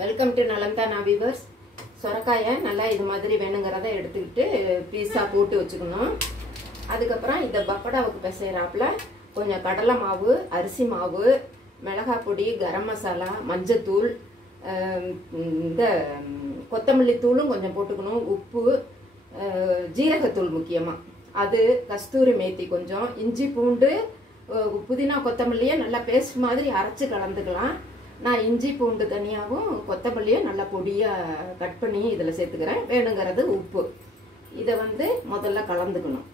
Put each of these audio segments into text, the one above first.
Welcome to Nalamthana viewers. சொரக்காயை நல்லா இது மாதிரி வேணுங்கிறத எடுத்துக்கிட்டு பீஸா போட்டு வச்சுக்கணும். அதுக்கப்புறம் இதை பக்கோடாவுக்கு பிசைறாப்புல கொஞ்சம் கடலை மாவு, அரிசி மாவு, மிளகாய் பொடி, கரம் மசாலா, மஞ்சத்தூள், இந்த கொத்தமல்லி தூளும் கொஞ்சம் போட்டுக்கணும், உப்பு, ஜீரகத்தூள் முக்கியமாக, அது கஸ்தூரி மேத்தி கொஞ்சம், இஞ்சி பூண்டு, புதினா கொத்தமல்லியை நல்லா பேஸ்ட் மாதிரி அரைச்சி கலந்துக்கலாம். நான் இஞ்சி பூண்டு தனியாகவும் கொத்தமல்லியை நல்லா பொடியாக கட் பண்ணி இதில் சேர்த்துக்கிறேன். வேணுங்கிறது உப்பு. இதை முதல்ல கலந்துக்கணும்.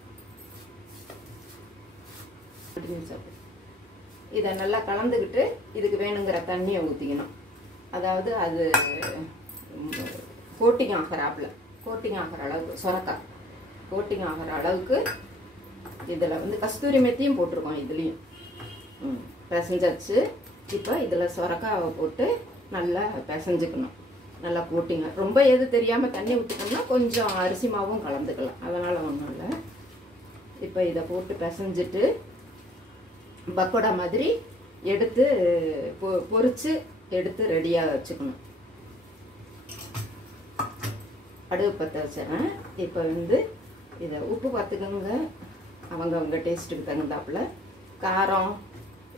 இதை நல்லா கலந்துக்கிட்டு இதுக்கு வேணுங்கிற தண்ணியை ஊற்றிக்கணும். அதாவது அது கோட்டிங் ஆகிற அளவுக்கு, சொரக்காய் கோட்டிங் ஆகிற அளவுக்கு இதில் கஸ்தூரி மெத்தியும் போட்டிருக்கோம். இதுலேயும் பிசைஞ்சாச்சு. இப்போ இதில் சொரக்காவை போட்டு நல்லா பிசைஞ்சுக்கணும். நல்லா கோட்டிங்க. ரொம்ப எது தெரியாமல் தண்ணி ஊற்றிக்கணும்னா கொஞ்சம் அரிசி மாவும் கலந்துக்கலாம். அதனால் ஒன்றும் இல்லை. இப்போ இதை போட்டு பிசைஞ்சிட்டு பக்கோடா மாதிரி எடுத்து பொரித்து எடுத்து ரெடியாக வச்சுக்கணும். அடுப்பு பற்ற வச்சிடறேன். இப்போ இதை உப்பு பார்த்துக்கோங்க. அவங்க டேஸ்ட்டுக்கு தகுந்தாப்புல காரம்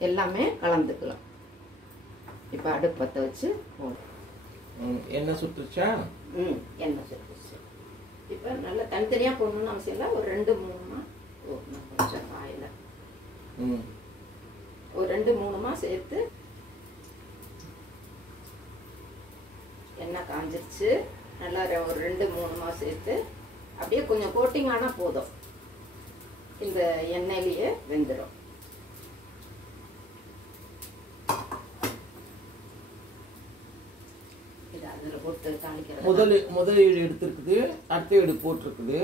எல்லாமே கலந்துக்கலாம். இப்போ அடுப்பு பற்ற வச்சு எண்ணெய் சுட்டுச்சா? எண்ணெய் சுட்டுச்சு. இப்போ நல்லா தனித்தனியாக போடணும்னு அவசியம் இல்லை. ஒரு 2-3 கொஞ்சம் காயில் ஒரு 2-3 சேர்த்து எண்ணெய் காஞ்சிருச்சு. நல்லா ஒரு 2-3 சேர்த்து அப்படியே கொஞ்சம் கோட்டிங் ஆனால் போதும். இந்த எண்ணெயிலேயே வெந்துடும். இது அதில் போட்டு தாளிக்கிறது. முதல் ஈடு எடுத்துருக்குது, அடுத்த ஈடு போட்டிருக்குது.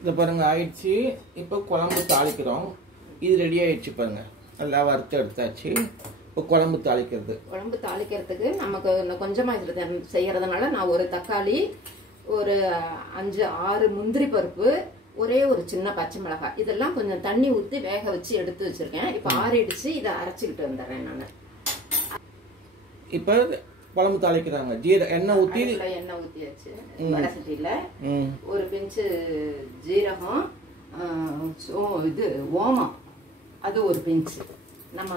இதை பாருங்க ஆயிடுச்சு. இப்போ குழம்பு தாளிக்கிறோம். இது ரெடி ஆயிடுச்சு பாருங்க. நல்லா வறுத்து எடுத்தாச்சு. இப்போ குழம்பு தாளிக்கிறதுக்கு நமக்கு கொஞ்சமாக இதில் செய்யறதுனால நான் ஒரு தக்காளி, ஒரு 5-6 முந்திரி பருப்பு, ஒரே ஒரு சின்ன பச்சை மிளகாய், இதெல்லாம் கொஞ்சம் தண்ணி ஊற்றி வேக வச்சு எடுத்து வச்சிருக்கேன். இப்போ ஆறிடுச்சு. இதை அரைச்சிக்கிட்டு வந்துடுறேன் நான். இப்போ குழம்பு தாளிக்கிறாங்க. எண்ணெய் ஊற்றியாச்சு. வடை சட்டியில் ஒரு பிஞ்சு ஜீரகம், இது ஓமம், அது ஒரு பிஞ்சு. நம்ம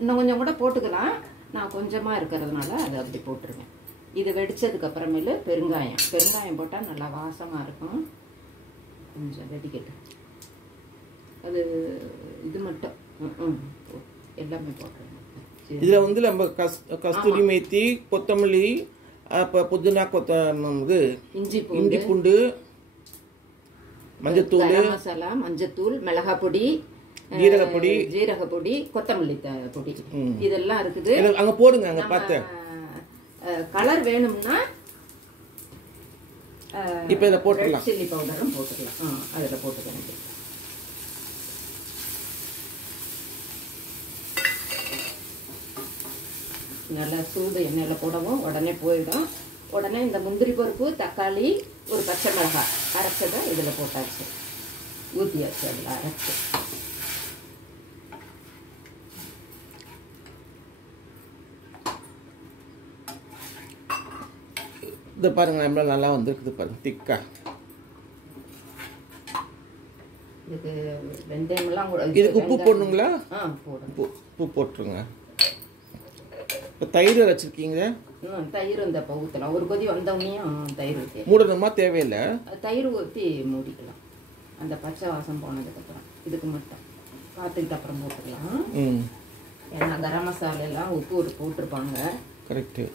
இன்னும் கொஞ்சம் கூட போட்டுக்கலாம். நான் கொஞ்சமாக இருக்கிறதுனால அதை அப்படி போட்டுருவேன். இது வெடிச்சதுக்கு அப்புறமேலு பெருங்காயம் போட்டால் நல்லா வாசமாக இருக்கும். கொஞ்சம் வெடிக்கட்டு. அது இது மட்டும் எல்லாமே போட்டுருவேன். இதில் நம்ம கஸ்தூரி மேத்தி, கொத்தமல்லி, புதினா, இஞ்சி பூண்டு, மஞ்சத்தூள், மசாலா, மஞ்சத்தூள், மிளகாய் பொடி, ஜீரகப்பொடி, கொத்தமல்லி பொடி, இதெல்லாம் இருக்குது. அங்க போடுங்க. அங்க பார்த்தேன். கலர் வேணும்னா இப்ப இத போட்டுடலாம். சில்லி பவுடரும் போட்டுக்கலாம். அதுல போட்டுக்கலாம். நல்லா சூடு எண்ணெயில போடவும் உடனே போயிடும். உடனே இந்த முந்திரி பருப்பு, தக்காளி, ஒரு பச்சை மிளகாய் அரைச்சதை இதுல போட்டாச்சு, ஊத்தியாச்சு. அதுல அரைச்சு இதை பாருங்க. நம்ம நல்லா வந்துருக்குது பாருங்க, திக்கா. இதுக்கு வெந்தயம்லாம் இதுக்கு உப்பு போடணுங்களா? உப்பு போட்டுருங்க. இப்போ தயிர் வச்சிருக்கீங்க. தயிர் இந்த ஊற்றலாம். ஒரு கொதி வந்தவனையும் தயிர் ஊற்றி மூடணுமா? தேவையில்லை. தயிர் ஊற்றி மூடிக்கலாம். அந்த பச்சை வாசம் போனதுக்கப்புறம் இதுக்கு மட்டும் பார்த்துக்கிட்டு அப்புறம் போட்டுக்கலாம். ஏன்னா கரம் மசாலெல்லாம் உப்பு போட்டிருப்பாங்க. கரெக்டு.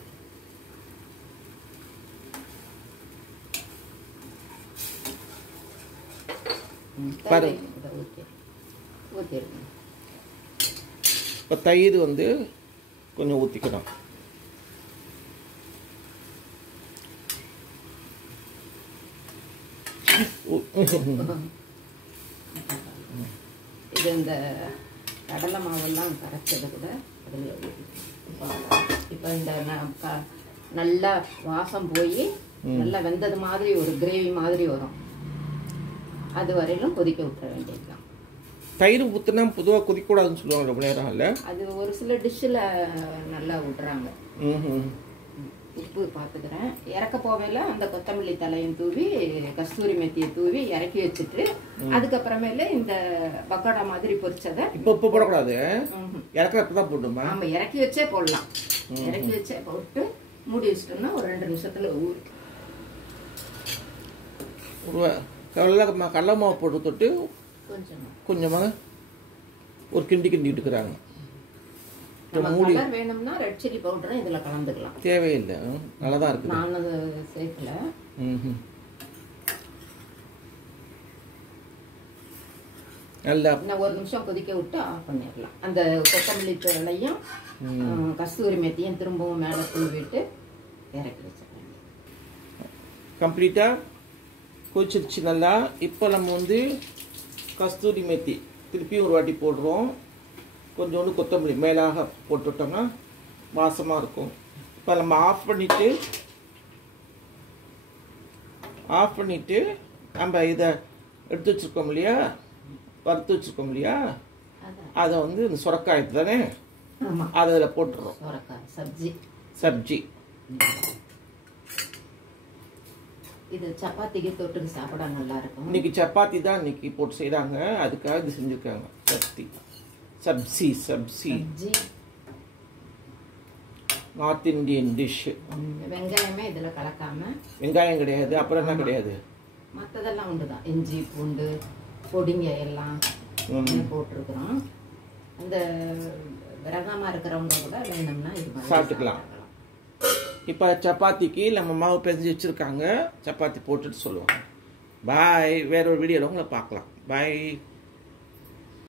இப்போ தயிர் கொஞ்சம் ஊற்றிக்கணும். இது இந்த கடலை மாவெல்லாம் கரைச்சது கூட அதில். இப்போ இந்த நல்லா வாசம் போய் நல்லா வெந்தது மாதிரி ஒரு கிரேவி மாதிரி வரும். அது வரையிலும் கொதிக்க விட்டுற வேண்டியதுதான். தயிர் ஊற்றுனா பொதுவாக கொதிக்கூடாதுன்னு சொல்லுவாங்க ரொம்ப நேரம் இல்லை. அது ஒரு சில டிஷ்ஷில் நல்லா விட்றாங்க. ம். உப்பு பார்த்துக்கிறேன். இறக்க போவேல அந்த கொத்தமல்லி தலையும் தூவி கஸ்தூரி மெத்தியை தூவி இறக்கி வச்சுட்டு அதுக்கப்புறமேல இந்த பக்கோடா மாதிரி பொரிச்சதை இப்போ உப்பு போடக்கூடாது, இறக்கிறப்ப தான் போட்டுமா? நம்ம இறக்கி வச்சே போடலாம். இறக்கி வச்சே போட்டு மூடி வச்சிட்டோம்னா ஒரு 2 நிமிஷத்துல ஊறும். கடலை மாவு போட்டு தொட்டு கொஞ்சமாக ஒரு கிண்டி விட்டுக்கிறாங்க. மூடி வேணும்னா ரெட் சில்லி பவுடரும் இதுல கலந்துக்கலாம். தேவையில்லை, நல்லா தான் இருக்கு. நான் அது சேர்க்கல. நல்லா இன்னும் ஒரு நிமிஷம் கொதிக்க விட்டு ஆஃப் பண்ணிடலாம். அந்த கொத்தமல்லி தழையும் கஸ்தூரி மெத்தியும் திரும்பவும் மேலே தூவிட்டு இறக்கி வச்சிடலாம். கம்ப்ளீட்டாக கொதிச்சிருச்சு நல்லா. இப்போ நம்ம வந்து கஸ்தூரி மெத்தி திருப்பி ஒரு வாட்டி போடுறோம். கொஞ்சோண்டு கொத்தமல்லி மேலாக போட்டுவிட்டோம்னா வாசமாக இருக்கும். இப்போ நம்ம ஆஃப் பண்ணிவிட்டு நம்ம இதை எடுத்து வச்சுருக்கோம் இல்லையா, வறுத்து வச்சுருக்கோம் இல்லையா, அதை வந்து இந்த சுரக்காய் தானே அதை அதில் போட்டுடுறோம். சப்ஜி இது சப்பாத்திக்கு தொட்டுக்கு சாப்பிட நல்லா இருக்கும். இன்னைக்கு சப்பாத்தி தான் இன்னைக்கு போட்டு செய்கிறாங்க, அதுக்காக இது செஞ்சுருக்காங்க. Sabzi north Indian dish. வெங்காயமே இதில் கலக்காம. வெங்காயம் கிடையாது, அப்புறம் என்ன கிடையாது, மற்றதெல்லாம் உண்டு தான். இஞ்சி பூண்டு பொடிங்க எல்லாம் போட்டிருக்கிறோம். அந்த விரதமாக இருக்கிறவங்க கூட வேணும்னா இது சாப்பிட்டுக்கலாம். இப்போ சப்பாத்திக்கு நம்ம மாவு பிசைஞ்சு வச்சுருக்காங்க, சப்பாத்தி போட்டுட்டு சொல்லுவாங்க. பாய். வேற ஒரு வீடியோவில் உங்களை பார்க்கலாம். பாய்.